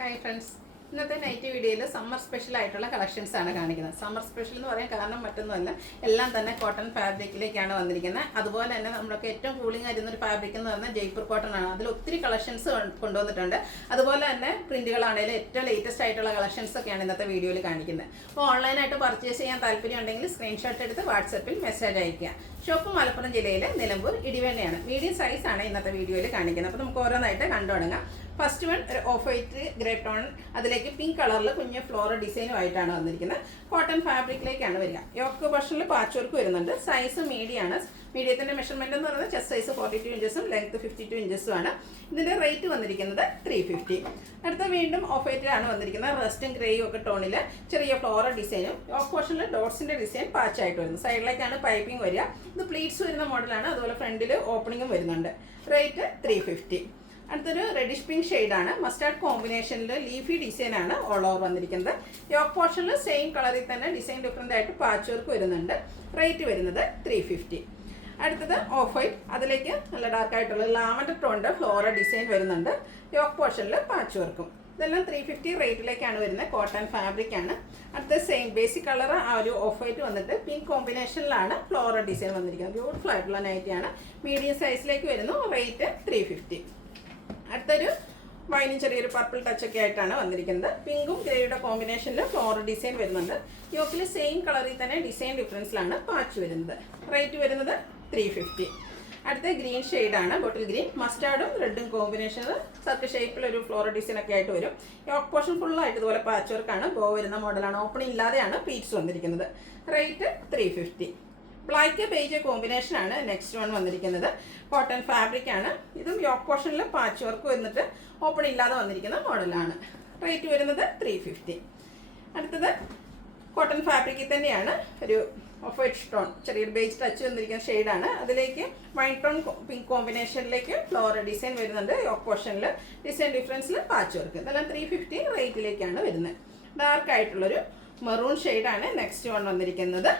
Hi friends, ഇന്നത്തെ night വീഡിയോയിൽ summer special ആയിട്ടുള്ള കളക്ഷൻസ് ആണ് കാണിക്കുന്നത്. സമ്മർ സ്പെഷ്യൽ എന്ന് പറയാൻ കാരണം മറ്റൊന്നുമല്ല, എല്ലാം തന്നെ കോട്ടൺ ഫാബ്രിക്കിലേക്കാണ് വന്നിരിക്കുന്നത്. അതുപോലെ തന്നെ നമ്മളൊക്കെ ഏറ്റവും കൂളിംഗ് ആയിരുന്ന ഒരു ഫാബ്രിക് എന്ന് പറഞ്ഞാൽ ജയ്പൂർ കോട്ടൺ ആണ്. അതിൽ ഒത്തിരി കളക്ഷൻസ് കൊണ്ടുവന്നിട്ടുണ്ട്. അതുപോലെ തന്നെ പ്രിന്റുകളാണെങ്കിലും ഏറ്റവും ലേറ്റസ്റ്റ് ആയിട്ടുള്ള കളക്ഷൻസ് ഒക്കെയാണ് ഇന്നത്തെ വീഡിയോയിൽ കാണിക്കുന്നത്. അപ്പോൾ ഓൺലൈനായിട്ട് പർച്ചേസ് ചെയ്യാൻ താല്പര്യം ഉണ്ടെങ്കിൽ സ്ക്രീൻഷോട്ട് എടുത്ത് വാട്സപ്പിൽ മെസ്സേജ് അയയ്ക്കുക. ഷോപ്പ് മലപ്പുറം ജില്ലയിലെ നിലമ്പൂർ ഇടിവണ്ണയാണ്. മീഡിയം സൈസ് ആണ് ഇന്നത്തെ വീഡിയോയിൽ കാണിക്കുന്നത്. അപ്പോൾ നമുക്ക് ഓരോന്നായിട്ട് കണ്ടു തുടങ്ങാം. ഫസ്റ്റ് വൺ ഒരു ഓഫ് വൈറ്റ് ഗ്രേ ടോൺ, അതിലേക്ക് പിങ്ക് കളറിൽ കുഞ്ഞ് ഫ്ലോറൽ ഡിസൈനുമായിട്ടാണ് വന്നിരിക്കുന്നത്. കോട്ടൺ ഫാബ്രിക്കിലേക്കാണ് വരിക. യോക്ക് പോർഷനിൽ പാച്ച് വർക്ക് വരുന്നുണ്ട്. സൈസ് മീഡിയമാണ്. മീഡിയത്തിൻ്റെ മെഷർമെൻറ്റ് എന്ന് പറയുന്നത് ചെസ്റ്റ് സൈസ് 42 ഇഞ്ചസും ലെങ്ത് 52 ഇഞ്ചസും ആണ്. ഇതിൻ്റെ റേറ്റ് വന്നിരിക്കുന്നത് 350. അടുത്ത വീണ്ടും ഓഫ് വൈറ്റിലാണ് വന്നിരിക്കുന്നത്. റസ്റ്റും ഗ്രേയും ഒക്കെ ടോണിൽ ചെറിയ ഫ്ലോറൽ ഡിസൈനും യോക്ക് പോർഷനിൽ ഡോട്ട്സിൻ്റെ ഡിസൈൻ പാച്ചായിട്ട് വരുന്നു. സൈഡിലേക്കാണ് പൈപ്പിംഗ് വരിക. ഇത് പ്ലീറ്റ്സ് വരുന്ന മോഡലാണ്. അതുപോലെ ഫ്രണ്ടിൽ ഓപ്പണിങ്ങും വരുന്നുണ്ട്. റേറ്റ് 350. അടുത്തൊരു റെഡിഷ് പിങ്ക് ഷെയ്ഡാണ്. മസ്റ്റാർഡ് കോമ്പിനേഷനിൽ ലീഫി ഡിസൈനാണ് ഓൾ ഓവർ വന്നിരിക്കുന്നത്. യോക്ക് പോർഷനിൽ സെയിം കളറിൽ തന്നെ ഡിസൈൻ ഡിഫറെൻ്റ് ആയിട്ട് പാച്ച് വർക്ക് വരുന്നുണ്ട്. റേറ്റ് വരുന്നത് 350. അടുത്തത് ഓഫ് വൈറ്റ്, അതിലേക്ക് നല്ല ഡാർക്ക് ആയിട്ടുള്ള ലാവൻഡർ ടോണിൻ്റെ ഫ്ലോറൽ ഡിസൈൻ വരുന്നുണ്ട്. യോക്ക് പോർഷനിൽ പാച്ച് വർക്കും. ഇതെല്ലാം 350 റേറ്റിലേക്കാണ് വരുന്നത്. കോട്ടൺ ഫാബ്രിക് ആണ്. അടുത്ത സെയിം ബേസിക് കളർ ആ ഒരു ഓഫ് വൈറ്റ് വന്നിട്ട് പിങ്ക് കോമ്പിനേഷനിലാണ് ഫ്ലോറൽ ഡിസൈൻ വന്നിരിക്കുന്നത്. ബ്യൂട്ടിഫുൾ ആയിട്ടുള്ള നൈറ്റിയാണ്. മീഡിയം സൈസിലേക്ക് വരുന്നു. റേറ്റ് 350. അടുത്തൊരു വൈനും ചെറിയൊരു പർപ്പിൾ ടച്ചൊക്കെ ആയിട്ടാണ് വന്നിരിക്കുന്നത്. പിങ്കും ഗ്രേയുടെ കോമ്പിനേഷനിൽ ഫ്ലോറൽ ഡിസൈൻ വരുന്നുണ്ട്. യോക്കിൽ സെയിം കളറിൽ തന്നെ ഡിസൈൻ ഡിഫറൻസിലാണ് പാച്ച് വരുന്നത്. റേറ്റ് വരുന്നത് 350. അടുത്ത ഗ്രീൻ ഷെയ്ഡാണ്, ബോട്ടിൽ ഗ്രീൻ. മസ്റ്റാർഡും റെഡും കോമ്പിനേഷനിൽ സർക്കിൾ ഷേപ്പിലൊരു ഫ്ലോറൽ ഡിസൈൻ ഒക്കെ ആയിട്ട് വരും. യോക്ക് പോർഷൻ ഫുള്ളായിട്ട് ഇതുപോലെ പാച്ച് വർക്കാണ്. ബോ വരുന്ന മോഡലാണ്. ഓപ്പണിംഗ് ഇല്ലാതെയാണ് പീറ്റ്സ് വന്നിരിക്കുന്നത്. റേറ്റ് 350. ബ്ലാക്ക് ബേജ് കോമ്പിനേഷനാണ് നെക്സ്റ്റ് വൺ വന്നിരിക്കുന്നത്. കോട്ടൺ ഫാബ്രിക് ആണ്. ഇതും യോക്ക് പോർഷനിൽ പാച്ച് വർക്ക് വന്നിട്ട് ഓപ്പൺ ഇല്ലാതെ വന്നിരിക്കുന്ന മോഡലാണ്. റേറ്റ് വരുന്നത് 350. അടുത്തത് കോട്ടൺ ഫാബ്രിക്കിൽ തന്നെയാണ് ഒരു ഓഫ് വൈറ്റ് ടോൺ, ചെറിയൊരു ബേജ് ടച്ച് വന്നിരിക്കുന്ന ഷെയ്ഡാണ്. അതിലേക്ക് വൈൻ ടോൺ പിങ്ക് കോമ്പിനേഷനിലേക്ക് ഫ്ലോറൽ ഡിസൈൻ വരുന്നുണ്ട്. യോക്ക് പോർഷനിൽ ഡിസൈൻ ഡിഫറൻസിൽ പാച്ച് വർക്ക്. ഇതെല്ലാം 350 റേറ്റിലേക്കാണ് വരുന്നത്. ഡാർക്ക് ആയിട്ടുള്ളൊരു മെറൂൺ ഷെയ്ഡാണ് നെക്സ്റ്റ് വൺ വന്നിരിക്കുന്നത്.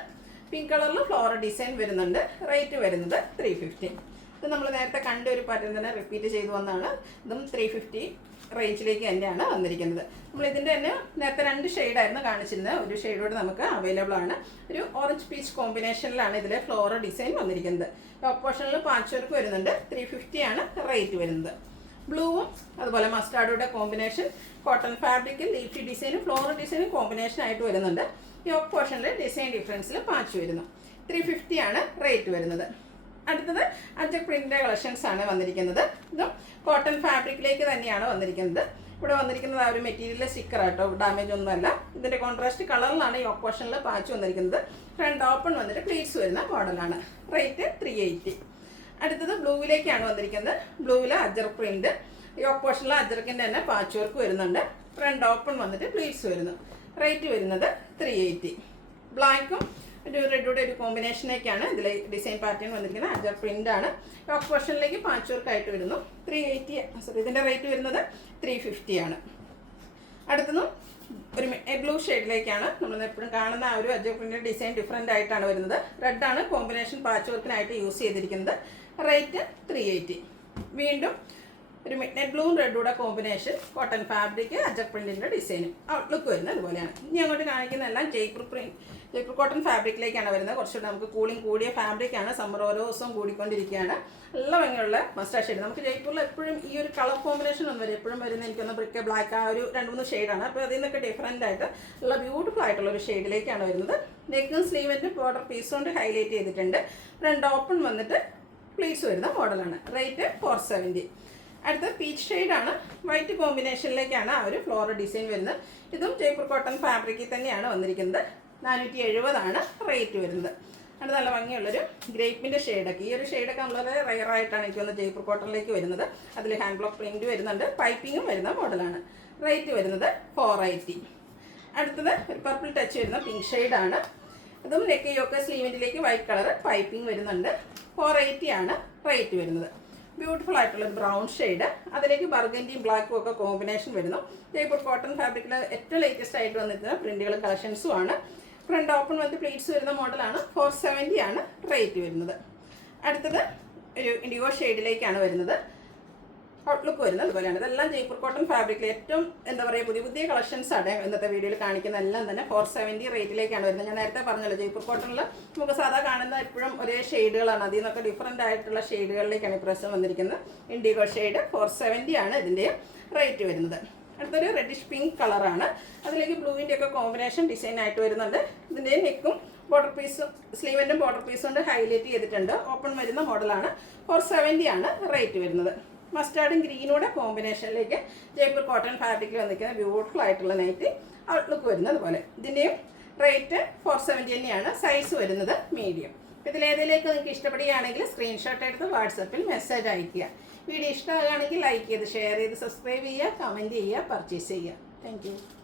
പിങ്ക് കളറിൽ ഫ്ലോറൽ ഡിസൈൻ വരുന്നുണ്ട്. റേറ്റ് വരുന്നത് 350. ഇത് നമ്മൾ നേരത്തെ കണ്ട ഒരു പാറ്റേൺ തന്നെ റിപ്പീറ്റ് ചെയ്തു വന്നതാണ്. ഇതും 350 റേഞ്ചിലേക്ക് തന്നെയാണ് വന്നിരിക്കുന്നത്. നമ്മൾ ഇതിൻ്റെ തന്നെ നേരത്തെ 2 ഷെയ്ഡായിരുന്നു കാണിച്ചിരുന്നത്. ഒരു ഷെയ്ഡോട് നമുക്ക് അവൈലബിൾ ആണ്. ഒരു ഓറഞ്ച് പീച്ച് കോമ്പിനേഷനിലാണ് ഇതിലെ ഫ്ലോറൽ ഡിസൈൻ വന്നിരിക്കുന്നത്. ടോപ്പ് പോർഷനിൽ പാച്ച് വർക്ക് വരുന്നുണ്ട്. 350 ആണ് റേറ്റ് വരുന്നത്. ബ്ലൂവും അതുപോലെ മസ്റ്റാർഡോടെ കോമ്പിനേഷൻ, കോട്ടൺ ഫാബ്രിക്കിൽ ലീഫി ഡിസൈനും ഫ്ലോറൽ ഡിസൈനും കോമ്പിനേഷൻ ആയിട്ട് വരുന്നുണ്ട്. യോക്ക് പോർഷനിൽ ഡിസൈൻ ഡിഫറൻസിൽ പാച്ച് വരുന്നു. 350 ആണ് റേറ്റ് വരുന്നത്. അടുത്തത് അജക് പ്രിന്റിൻ്റെ കളക്ഷൻസ് ആണ് വന്നിരിക്കുന്നത്. ഇതും കോട്ടൺ ഫാബ്രിക്കിലേക്ക് തന്നെയാണ് വന്നിരിക്കുന്നത്. ഇവിടെ വന്നിരിക്കുന്നത് ആ ഒരു മെറ്റീരിയൽ സ്റ്റിക്കർ ആട്ടോ, ഡാമേജ് ഒന്നുമല്ല. ഇതിൻ്റെ കോൺട്രാസ്റ്റ് കളറിലാണ് യോക്ക് പോർഷനിൽ പാച്ച് വന്നിരിക്കുന്നത്. ഫ്രണ്ട് ഓപ്പൺ വന്നിട്ട് പ്ലീറ്റ്സ് വരുന്ന മോഡലാണ്. റേറ്റ് 380. അടുത്തത് ബ്ലൂവിലേക്കാണ് വന്നിരിക്കുന്നത്. ബ്ലൂവിൽ അജർക്ക് പ്രിന്റ്, യോക്ക് പോർഷനിൽ അജർക്കിൻ്റെ തന്നെ പാച്ച് വർക്ക് വരുന്നുണ്ട്. ഫ്രണ്ട് ഓപ്പൺ വന്നിട്ട് പ്ലീറ്റ്സ് വരുന്നു. റേറ്റ് വരുന്നത് 380. ബ്ലാക്കും ഒരു റെഡുടെ ഒരു കോമ്പിനേഷനേക്കാണ് ഇതിൽ ഡിസൈൻ പാറ്റേൺ വന്നിരിക്കുന്നത്. അജർ പ്രിന്റ് ആണ്. യോക്ക് പോർഷനിലേക്ക് പാച്ച് വർക്ക് ആയിട്ട് വരുന്നു. 380 ഇതിൻ്റെ റേറ്റ് വരുന്നത് 350 ആണ്. അടുത്തതും ഒരു ബ്ലൂ ഷെയ്ഡിലേക്കാണ് നമ്മൾ എപ്പോഴും കാണുന്ന ആ ഒരു അജർ പ്രിന്റ് ഡിസൈൻ ഡിഫറെൻ്റ് ആയിട്ടാണ് വരുന്നത്. റെഡാണ് കോമ്പിനേഷൻ പാച്ച് വർക്കിനായിട്ട് യൂസ് ചെയ്തിരിക്കുന്നത്. റേറ്റ് 380. വീണ്ടും ഒരു മിഡ്നൈറ്റ് ബ്ലൂവും റെഡൂടെ കോമ്പിനേഷൻ, കോട്ടൺ ഫാബ്രിക്, അജർ പ്രിന്റിൻ്റെ ഡിസൈനും ലുക്ക് വരുന്നത് അതുപോലെയാണ്. ഇനി അങ്ങോട്ട് കാണിക്കുന്ന എല്ലാം ജയ്പൂർ കോട്ടൺ ഫാബ്രിക്കിലേക്കാണ് വരുന്നത്. കുറച്ചുകൂടെ നമുക്ക് കൂളിംഗ് കൂടിയ ഫാബ്രിക്കാണ്. സമ്മർ ഓരോ ദിവസവും കൂടിക്കൊണ്ടിരിക്കുകയാണ്. നല്ല ഭംഗിയുള്ള മസ്റ്റാർഡ് ഷെയ്ഡ്. നമുക്ക് ജയ്പൂരിൽ എപ്പോഴും ഈ ഒരു കളർ കോമ്പിനേഷൻ ഒന്നും വരും. എപ്പോഴും വരുന്ന എനിക്കൊന്ന് ബ്രിക്ക് ബ്ലാക്ക് ആ ഒരു 2-3 ഷെയ്ഡാണ്. അപ്പോൾ അതിൽ നിന്നൊക്കെ ഡിഫറൻ്റ് ആയിട്ട് ഉള്ള ബ്യൂട്ടിഫുൾ ആയിട്ടുള്ള ഒരു ഷെയ്ഡിലേക്കാണ് വരുന്നത്. നെക്കും സ്ലീവിൻ്റെ ബോർഡർ പീസ് കൊണ്ട് ഹൈലൈറ്റ് ചെയ്തിട്ടുണ്ട്. ഫ്രണ്ട് ഓപ്പൺ വന്നിട്ട് പ്ലീറ്റ്സ് വരുന്ന മോഡലാണ്. റേറ്റ് 470. അടുത്ത പീച്ച് ഷെയ്ഡാണ്. വൈറ്റ് കോമ്പിനേഷനിലേക്കാണ് ആ ഒരു ഫ്ലോറൽ ഡിസൈൻ വരുന്നത്. ഇതും ജയ്പൂർ കോട്ടൺ ഫാബ്രിക്കിൽ തന്നെയാണ് വന്നിരിക്കുന്നത്. 470 ആണ് റേറ്റ് വരുന്നത്. അത് നല്ല ഭംഗിയുള്ളൊരു ഗ്രേപ്പിൻ്റെ ഷെയ്ഡൊക്കെ, ഈ ഒരു ഷെയ്ഡൊക്കെ വളരെ റയറായിട്ടാണ് എനിക്ക് വന്ന് ജയ്പൂർ കോട്ടണിലേക്ക് വരുന്നത്. അതിൽ ഹാൻഡ് ബ്ലോക്ക് പ്രിൻറ്റ് വരുന്നുണ്ട്. പൈപ്പിങ്ങും വരുന്ന മോഡലാണ്. റേറ്റ് വരുന്നത് 480. അടുത്തത് ഒരു പർപ്പിൾ ടച്ച് വരുന്ന പിങ്ക് ഷെയ്ഡാണ്. ഇതും നെക്ക് യോക്ക് സ്ലീവിൻ്റിലേക്ക് വൈറ്റ് കളർ പൈപ്പിംഗ് വരുന്നുണ്ട്. 480 ആണ് റേറ്റ് വരുന്നത്. ബ്യൂട്ടിഫുൾ ആയിട്ടുള്ള ബ്രൗൺ ഷെയ്ഡ്, അതിലേക്ക് ബർഗൻഡിയും ബ്ലാക്കും ഒക്കെ കോമ്പിനേഷൻ വരുന്നു. ജയ്പൂർ കോട്ടൺ ഫാബ്രിക്കിൽ ഏറ്റവും ലേറ്റസ്റ്റ് ആയിട്ട് വന്നിരിക്കുന്ന പ്രിന്റുകളും കളക്ഷൻസും ആണ്. ഫ്രണ്ട് ഓപ്പൺ വന്ന് പ്ലീറ്റ്സ് വരുന്ന മോഡലാണ്. 470 ആണ് റേറ്റ് വരുന്നത്. അടുത്തത് ഒരു ഇൻഡിഗോ ഷെയ്ഡിലേക്കാണ് വരുന്നത്. ഔട്ട്ലുക്ക് വരുന്നത് അതുപോലെയാണ്. ഇതെല്ലാം ജയ്പൂർ കോട്ടൺ ഫാബ്രിക്കിൽ ഏറ്റവും എന്താ പറയുക പുതിയ പുതിയ കളക്ഷൻസ് ആണ് ഇന്നത്തെ വീഡിയോയിൽ കാണിക്കുന്ന എല്ലാം തന്നെ 470 റേറ്റിലേക്കാണ് വരുന്നത്. ഞാൻ നേരത്തെ പറഞ്ഞല്ലോ ജയ്പൂർ കോട്ടണിൽ നമുക്ക് സാധാ കാണുന്ന എപ്പോഴും ഒരേ ഷെയ്ഡുകളാണ്, അതിൽ നിന്നൊക്കെ ഡിഫറൻ്റ് ആയിട്ടുള്ള ഷെയ്ഡുകളിലേക്കാണ് ഈ പ്രശ്നം വന്നിരിക്കുന്നത്. ഇൻഡിഗോ ഷെയ്ഡ് 470 ആണ് ഇതിൻ്റെ റേറ്റ് വരുന്നത്. അടുത്തൊരു റെഡിഷ് പിങ്ക് കളറാണ്, അതിലേക്ക് ബ്ലൂവിൻ്റെ ഒക്കെ കോമ്പിനേഷൻ ഡിസൈൻ ആയിട്ട് വരുന്നുണ്ട്. ഇതിൻ്റെ നെക്കും ബോർഡർ പീസും സ്ലീവിൻ്റെ ബോർഡർ പീസും കൊണ്ട് ഹൈലൈറ്റ് ചെയ്തിട്ടുണ്ട്. ഓപ്പൺ വരുന്ന മോഡലാണ്. 470 ആണ് റേറ്റ് വരുന്നത്. മസ്റ്റാർഡും ഗ്രീനൂടെ കോമ്പിനേഷനിലേക്ക് ജയ്പൂർ കോട്ടൺ ഫാബ്രിക്കിൽ വന്നിരിക്കുന്ന ബ്യൂട്ടിഫുൾ ആയിട്ടുള്ള നൈറ്റ് ഔട്ട്ലുക്ക് വരുന്നത് പോലെ. ഇതിൻ്റെയും റേറ്റ് 470 തന്നെയാണ്. സൈസ് വരുന്നത് മീഡിയം. ഇതിലേതിലേക്ക് നിങ്ങൾക്ക് ഇഷ്ടപ്പെടുകയാണെങ്കിൽ സ്ക്രീൻഷോട്ട് എടുത്ത് വാട്സപ്പിൽ മെസ്സേജ് അയയ്ക്കുക. വീഡിയോ ഇഷ്ടമാകുകയാണെങ്കിൽ ലൈക്ക് ചെയ്ത് ഷെയർ ചെയ്ത് സബ്സ്ക്രൈബ് ചെയ്യുക, കമൻറ്റ് ചെയ്യുക, പർച്ചേസ് ചെയ്യുക. താങ്ക്